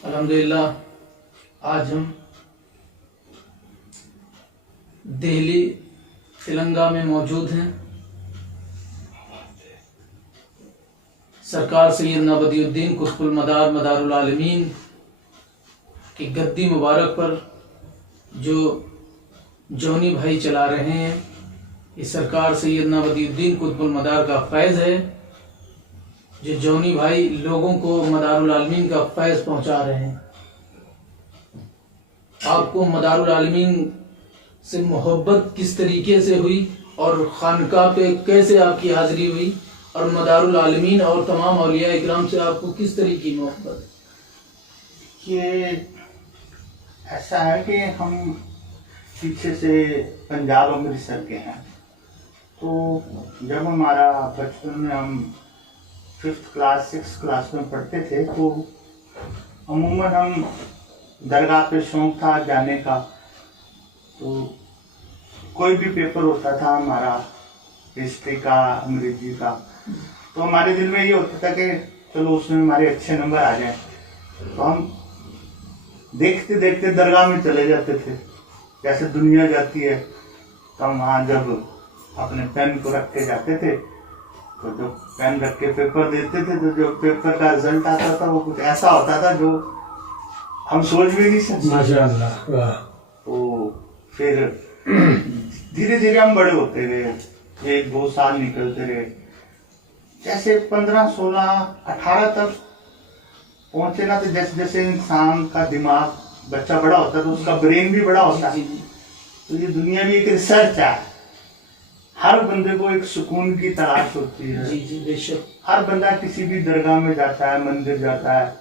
अल्हम्दुलिल्लाह आज हम दिल्ली तेलंगाना में मौजूद हैं। सरकार सैयदना बदियुद्दीन कुतुबुल मदार मदारुल आलमीन की गद्दी मुबारक पर जो जौनी भाई चला रहे हैं, ये सरकार सैयदना बदियुद्दीन कुतुबुल मदार का फैज़ है। जो जौनी भाई लोगों को मदारुल आलमीन का फैज़ पहुंचा रहे हैं। आपको मदारुल आलमीन से मोहब्बत किस तरीके से हुई और खानकाह पे कैसे आपकी हाजिरी हुई, और मदारुल आलमीन और तमाम औलिया इकराम से आपको किस तरीके की मोहब्बत? ये ऐसा है कि हम पीछे से पंजाब अमृतसर के हैं, तो जब हमारा बचपन में हम 5th क्लास 6th क्लास में पढ़ते थे, तो अमूमन हम दरगाह पे शौक था जाने का। तो कोई भी पेपर होता था हमारा, हिस्ट्री का, अंग्रेजी का, तो हमारे दिल में ये होता था कि चलो उसमें हमारे अच्छे नंबर आ जाएं। तो हम देखते देखते दरगाह में चले जाते थे, जैसे दुनिया जाती है। तो हम वहाँ जब अपने पेन को रख के जाते थे, तो जो पेन रख के पेपर देते थे, तो जो पेपर का रिजल्ट आता था वो कुछ ऐसा होता था जो हम सोच भी नहीं सकते। माशाअल्लाह, वाह। तो फिर धीरे धीरे हम बड़े होते गए, 1-2 साल निकलते रहे, जैसे 15, 16, 18 तक पहुंचे ना। तो जैसे जैसे इंसान का दिमाग, बच्चा बड़ा होता है तो उसका ब्रेन भी बड़ा होता है। तो ये दुनिया भी एक रिसर्च है। हर बंदे को एक सुकून की तलाश होती है। जी जी बेशक। हर बंदा किसी भी दरगाह में जाता है, मंदिर जाता है,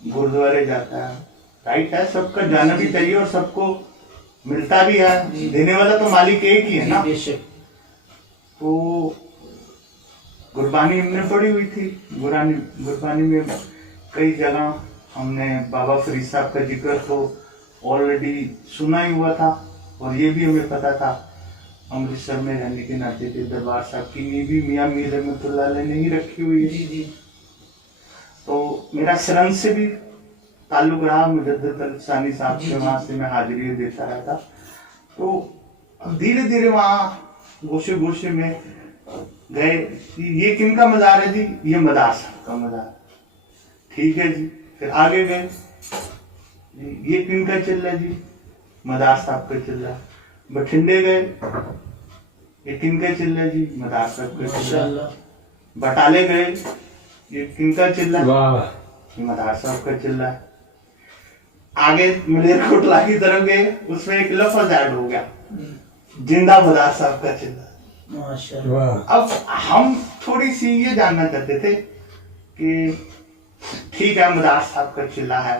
गुरुद्वारे जाता है, राइट है। सबका जाना भी चाहिए और सबको मिलता भी है। देने वाला तो मालिक एक ही है ना। बेशक। तो गुरबानी हमने पढ़ी हुई थी। गुरबानी में कई जगह हमने बाबा फरीद साहब का जिक्र तो ऑलरेडी सुना ही हुआ था, और ये भी हमें पता था अमृतसर में रहने के नाते के दरबार साहब की नींव भी मियां मीर रहमतुल्लाह अलैह ने ही रखी हुई है। जी जी। तो मेरा सरन से भी ताल्लुक रहा, मुजद्दिद अल-सानी साहब के, वहाँ से मैं हाजिरी देता रहता। तो धीरे धीरे वहाँ गोशे गोशे में गए। ये किनका मज़ार है जी? ये मदार साहब का मज़ार। ठीक है जी। फिर आगे गए, ये किनका चल रहा है जी? मदार साहब का चल रहा है। बठिंडे गए, ये किनका चल रहा है जी? मदार साहब का चल रहा है। बटाले गए, ये किनका चल रहा है? वाह। मदार साहब का चल रहा है। आगे मलेरकोटला की तरफ गए, उसमें एक लफ्ज ऐड हो गया, जिंदा मदार साहब का चल रहा है। माशाअल्लाह। अब हम थोड़ी सी ये जानना चाहते थे कि ठीक है मदार साहब का चिल्ला है,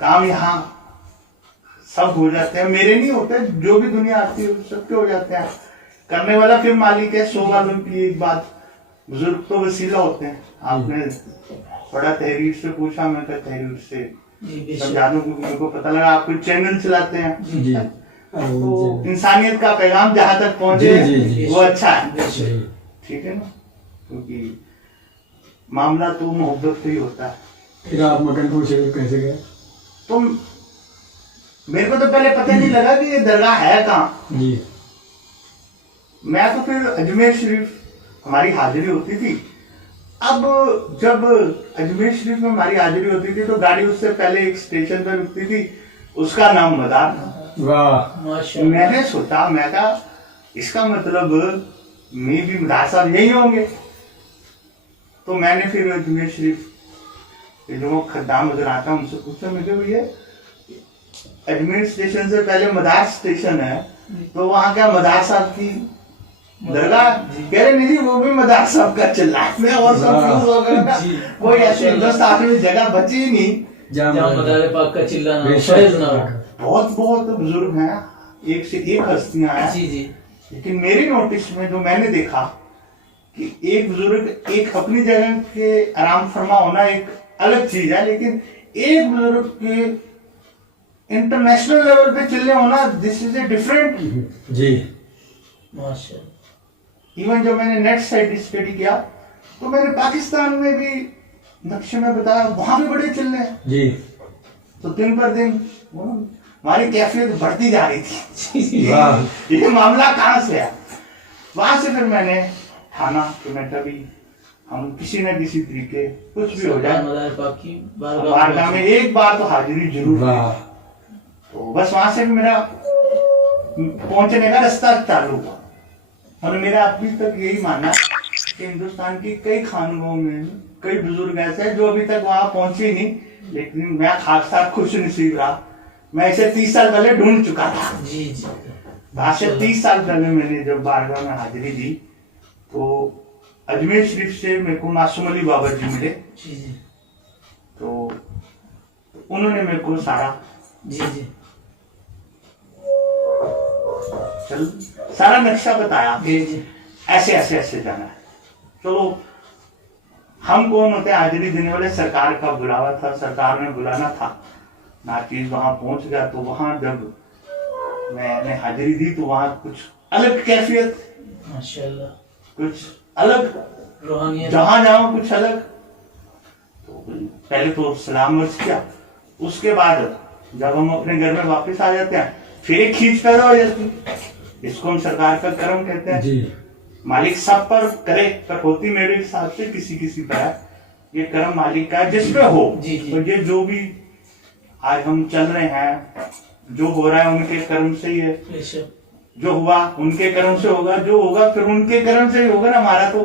काम यहाँ सब हो जाते हैं, मेरे नहीं होते, जो भी दुनिया आती है सबके हो जाते हैं। करने वाला फिर मालिक है। 100 वालों की एक बात, बुजुर्ग तो वसीला होते हैं। आपने बड़ा तहरीर से पूछा, मैं कहा तहरीर से समझा दूं, क्योंकि मेरे को पता लगा आप कोई चैनल चलाते हैं। जी। तो इंसानियत का पैगाम जहाँ तक पहुंचे वो अच्छा है। ठीक है ना, क्योंकि मामला तो मोहब्बत से ही होता है। फिर आप मटनपुर से कैसे गए? तो मेरे को तो पहले पता नहीं लगा कि ये दरगाह है कहाँ जी। मैं तो फिर अजमेर शरीफ हमारी हाजिरी होती थी। अब जब अजमेर शरीफ में हमारी हाजिरी होती थी तो गाड़ी उससे पहले एक स्टेशन पर रुकती थी, उसका नाम मदार था। वाह। मैंने सोचा, मैं कहा इसका मतलब मैं भी मदार साहब यही होंगे। तो मैंने फिर अजमेर शरीफ जो खद्दाम नजर आता उनसे पूछा, मैं भैया अजमेर स्टेशन से पहले मदार स्टेशन है, तो वहाँ क्या मदार साहब की दरगाह? कह रहे नहीं, वो भी मदार साहब का चल रहा है। मैं और कंफ्यूज हो गया, कोई ऐसी हिंदुस्तान में जगह बची ही नहीं जहाँ मदार पाक का चिल्लाना ना। बहुत बहुत बुजुर्ग हैं, एक से एक हस्तियां हैं। जी जी। लेकिन मेरी नोटिस में जो मैंने देखा कि एक बुजुर्ग एक अपनी जगह के आराम फरमा होना एक अलग चीज है, लेकिन एक बुजुर्ग के इंटरनेशनल लेवल पे चलने होना, दिस इज ए डिफरेंट जी। माशाअल्लाह। इवन जब मैंने नेट साइट स्टडी किया तो मैंने पाकिस्तान में भी नक्शे में बताया, वहां भी बड़े चल रहे हैं। जी। तो दिन पर दिन हमारी कैफियत बढ़ती जा रही थी। वाह। ये मामला कहाँ से है। वहां से फिर मैंने ठाना कि मैं कभी हम किसी न किसी तरीके कुछ भी हो जाए मदार पाक की बारगाह में एक बार तो हाजिरी जरूर दें। वाह। तो बस वहां से भी मेरा पहुंचने का रास्ता चालू हुआ। और मेरा अभी तक यही मानना है कि हिंदुस्तान की कई खानगों में कई बुजुर्ग ऐसे हैं जो अभी तक वहां पहुंचे ही नहीं, लेकिन मैं खासा खुश नसीब रहा। मैं इसे 30 साल पहले ढूंढ चुका था। जी जी। वहां से 30 साल पहले मैंने जब बारगाह में हाजिरी दी तो अजमेर शरीफ से मेरे को मासूम अली बाबा जी मिले। जी जी। तो उन्होंने मेरे को सारा जी जी। सारा नक्शा बताया कि जी जी। ऐसे ऐसे ऐसे जाना है। चलो हम कौन होते हैं हाजिरी देने वाले, सरकार का बुलावा था, सरकार ने बुलाना था ना। चीज वहां पहुंच गया तो वहां जब मैंने हाजिरी दी तो वहां कुछ अलग कैफियत, माशाल्लाह, कुछ अलग रूहानियत, जहां जाओ कुछ अलग। तो पहले तो सलाम अर्ज किया, उसके बाद जब हम अपने घर में वापस आ जाते हैं फिर एक खींच पैदा हो जाती है। इसको हम सरकार का कर्म कहते हैं। जी। मालिक सब पर करे, पर होती मेरे हिसाब से किसी किसी पर है। ये कर्म मालिक का है जिस पे हो। जी जी। तो ये जो भी आज हम चल रहे हैं, जो हो रहा है उनके कर्म से ही है। बेशक। जो हुआ उनके कर्म से होगा, जो होगा फिर उनके कर्म से ही होगा ना। हमारा तो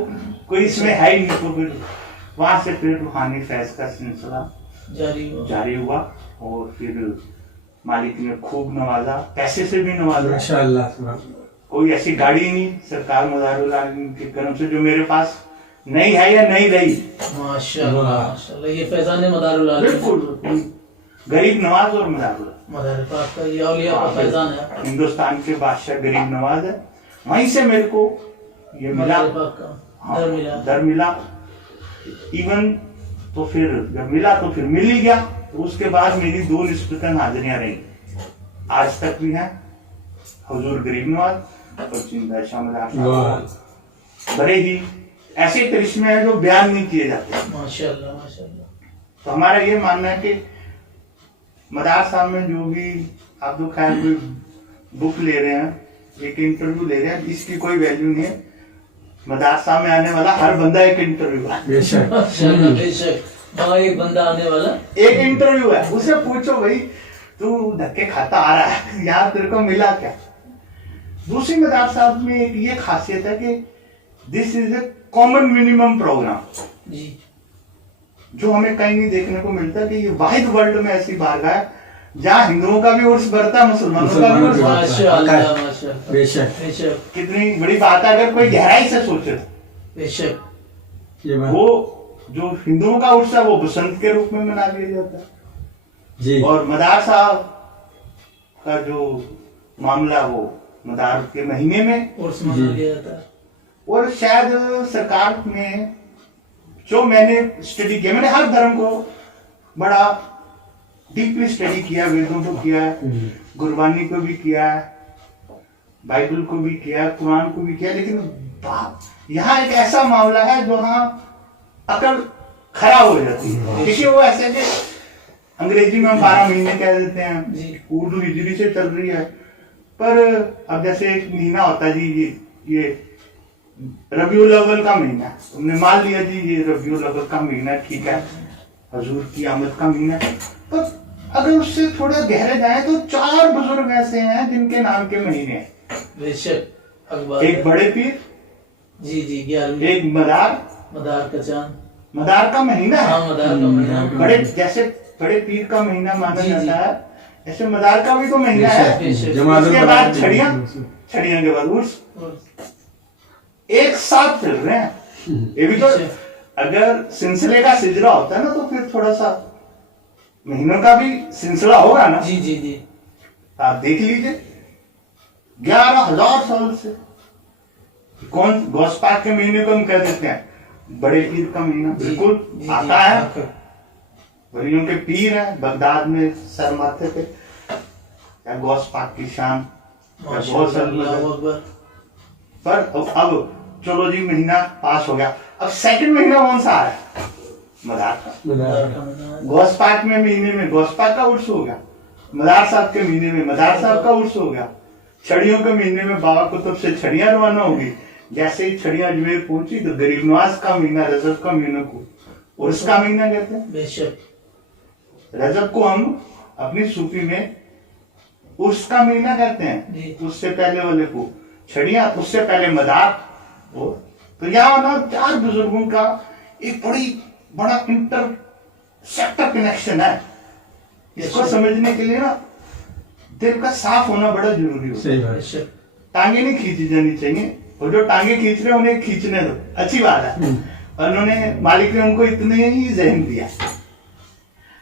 कोई इसमें है ही नहीं। तो फिर वहां से फिर रूहानी फैज का सिलसिला जारी हुआ और फिर मालिक ने खूब नवाजा, पैसे से भी नवाजा। माशाअल्लाह। कोई ऐसी गाड़ी नहीं सरकार मदारुल आलमीन के कर्म से जो मेरे पास नहीं है या नहीं रही। माशाअल्लाह माशाअल्लाह। ये फैजान मदारुल आलमीन, बिल्कुल गरीब नवाज और मदारुल मदार पाक का ये औलिया का फैजान है। हिंदुस्तान के बादशाह गरीब नवाज है। वहीं से मेरे को ये मिला, मदार पाक का दर मिला। इवन तो फिर जब मिला तो फिर मिल ही गया। तो उसके बाद मेरी 2 निस्बतन हाजिरियां रही, आज तक भी हैं। हुजूर गरीब नवाज और जिंदा शामिल बड़े ही ऐसे करिश्मे हैं जो बयान नहीं किए जाते। माशाअल्लाह माशाअल्लाह। तो हमारा ये मानना है कि मदार साहब में जो भी आप तो खैर कोई बुक ले रहे हैं, एक इंटरव्यू ले रहे हैं, इसकी कोई वैल्यू नहीं है। मदार साहब में आने वाला हर बंदा एक इंटरव्यू है। बेशक बेशक। वहाँ एक बंदा आने वाला एक इंटरव्यू है। उसे पूछो भाई तू धक्के खाता आ रहा है, यार तेरे को मिला क्या। दूसरी मदार साहब में एक ये खासियत है कि this is a common minimum program जी, जो हमें कहीं नहीं देखने को मिलता। कि ये वाहिद वर्ल्ड में ऐसी बारगाह है जहाँ हिंदुओं का भी उर्स बढ़ता है, मुसलमानों का भी उर्स बढ़ता है। माशाअल्लाह माशाअल्लाह। बेशक बेशक कितनी बड़ी बात है अगर कोई गहराई से सोचे। बेशक। ये बात वो जो हिंदुओं का उर्स है वो बसंत के रूप में मना लिया जाता है। जी। और मदार साहब का जो मामला वो मदार के महीने में उर्स मना लिया जाता है। और शायद सरकार में जो मैंने स्टडी किया, मैंने हर धर्म को बड़ा डीपली स्टडी किया, वेदों को किया, गुरबानी को भी किया, बाइबल को भी किया, कुरान को भी किया, लेकिन यहाँ एक ऐसा मामला है जो हाँ अकल खरा हो जाती है। देखिए वो ऐसे कि अंग्रेजी में हम 12 महीने कह देते हैं, उर्दू हिजरी से चल रही है, पर अब जैसे एक महीना होता है जी, ये रबीउल अव्वल का महीना, तुमने मान लिया जी ये रबीउल अव्वल का महीना, ठीक है, हजूर की आमद का महीना। पर अगर उससे थोड़ा गहरे जाए तो 4 बुजुर्ग ऐसे हैं जिनके नाम के महीने हैं। बेशक। एक बड़े पीर, जी जी, 11 एक मदार, मदार का चांद, मदार का महीना है। हाँ मदार का महीना। बड़े जैसे बड़े पीर का महीना माना जाता है, ऐसे मदार का भी तो महीना है। उसके बाद छड़ियां, छड़ियां के बाद उर्स, एक साथ चल रहे हैं। ये भी तो अगर सिलसिले का सिलसिला होता है ना तो फिर थोड़ा सा महीनों का भी सिलसिला होगा ना। जी जी जी। आप देख लीजिए 11,000 साल से कौन गौस पाक के महीने को हम कह देते हैं बड़े पीर का महीना, बिल्कुल आता है। वलियों के पीर है, बगदाद में सर माथे पे, या गौस पाक की शान, पर अब चलो जी महीना पास हो गया। अब सेकंड महीना कौन सा आ रहा है, मदार का। मदार गौस पाक में महीने में गौस पाक का उर्स हो गया, मदार साहब के महीने में मदार साहब का उर्स हो गया, छड़ियों के महीने में बाबा कुतुब से छड़ियां रवाना होगी। जैसे ही छड़ियां अजमेर पहुंची तो गरीब नवाज का महीना, रजब का महीना को उर्स का महीना कहते हैं। बेशक, रजब को हम अपनी सूफी में उर्स का महीना कहते जी। हैं। उससे पहले वाले को छड़ियां, उससे पहले मदार। तो यहाँ ना 4 बुजुर्गों का एक बड़ा इंटर सेक्टर कनेक्शन है। इसको समझने के लिए ना दिल का साफ होना बड़ा जरूरी होता है। सही बात। बेशक, टांगे नहीं खींची जानी चाहिए, और जो टांगे खींच रहे हैं उन्हें खींचने दो, अच्छी बात है। और उन्होंने, मालिक ने उनको इतने ही जहन दिया।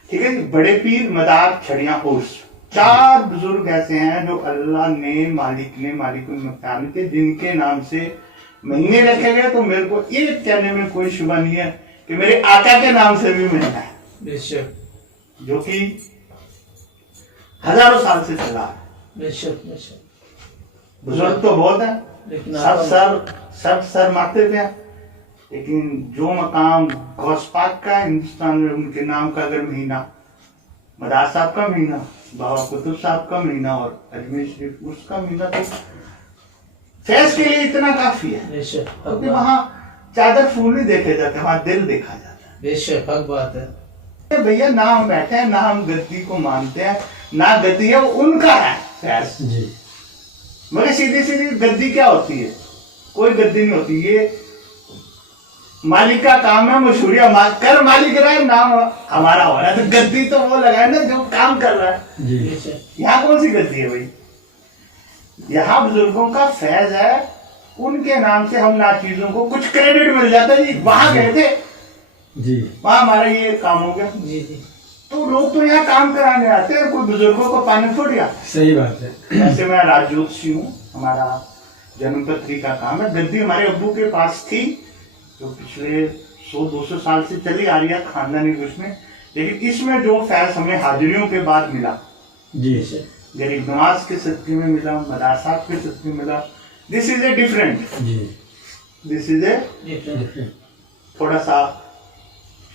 ठीक है, बड़े पीर, मदार, छड़ियां, उर्स, 4 बुजुर्ग ऐसे हैं जो अल्लाह ने, मालिक मुख्तार ने, जिनके नाम से महीने रखे गए। तो मेरे को ये कहने में कोई शुबा नहीं है कि मेरे आका के नाम से भी महीना है, बेशक, जो कि हजारों साल से चला है। बेशक, बेशक। बुजुर्ग तो बहुत है, लेकिन सब सर माथे पे है, लेकिन जो मकाम गौस पाक का है हिंदुस्तान में, उनके नाम का अगर महीना, मदार साहब का महीना, बाबा कुतुब साहब का महीना और अजमेर शरीफ उसका महीना, तो फैज के लिए इतना काफी है। बेशक, क्योंकि वहाँ चादर फूल नहीं देखे जाते, वहाँ दिल देखा जाता है। बेशक, हक बात है। भैया ना हम बैठे हैं, ना हम गद्दी को मानते हैं, ना गद्दी है, वो उनका है फैज। जी। मगर सीधी सीधी गद्दी क्या होती है? कोई गद्दी नहीं होती। ये मालिक का काम है, मशहूरिया कर मालिक रहा है, नाम हमारा हो रहा है। तो गद्दी तो वो लगाए ना जो काम कर रहा है। जी। बेशक, यहाँ कौन सी गद्दी है भाई? यहाँ बुजुर्गों का फैज है, उनके नाम से हम नाचीजों को कुछ क्रेडिट मिल जाता है। जी वहां गए थे, जी। वहां हमारा ये काम हो गया। जी जी, तो लोग तो यहाँ काम कराने आते हैं, कोई बुजुर्गों को पाने थोड़ी आता। सही बात है। जैसे मैं राजजोत सिंह हूँ, हमारा जन्मपत्री का काम है। गद्दी हमारे अब्बू के पास थी, जो पिछले 100-200 साल से चली आ रही है खानदानी उसमें। लेकिन इसमें जो फैज हमें हाजिरियों के बाद मिला, जी। बेशक, गरीब नवाज के सदके में मिला, मदार साहब के सदके में मिला। दिस इज ए डिफरेंट, जी। This is a different. थोड़ा सा,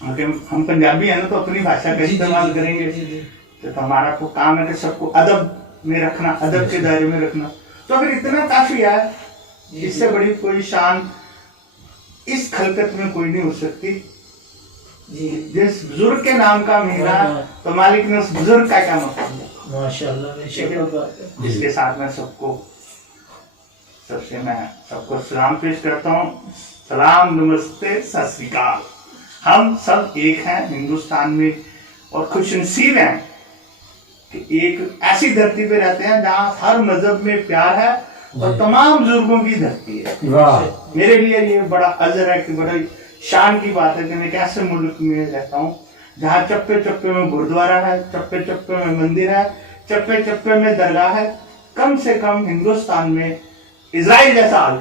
हम पंजाबी है ना, तो अपनी भाषा का जी, जी, इस्तेमाल जी, करेंगे। जी, जी। तो हमारा तो काम है कि सबको अदब में रखना, अदब के दायरे में रखना। तो अगर इतना काफी है, जी, इससे जी। बड़ी कोई शान इस खलकत में कोई नहीं हो सकती। जी, जिस बुजुर्ग के नाम का महीना, हाँ। तो मालिक ने उस बुजुर्ग का क्या मतलब है? माशाल्लाह, बेशक, हक बात है। जिसके साथ मैं सबको सलाम पेश करता हूँ। सलाम, नमस्ते, सत श्री अकाल। हम सब एक हैं हिंदुस्तान में, और खुशनसीब हैं कि एक ऐसी धरती पे रहते हैं जहाँ हर मजहब में प्यार है, और तमाम बुजुर्गों की धरती है। वाह। मेरे लिए ये बड़ा अजर है कि बड़ी शान की बात है कि मैं एक ऐसे मुल्क में रहता हूँ जहाँ चप्पे चप्पे में गुरुद्वारा है, चप्पे चप्पे में मंदिर है, चप्पे चप्पे में दरगाह है। कम से कम हिंदुस्तान में इजराइल जैसा हाल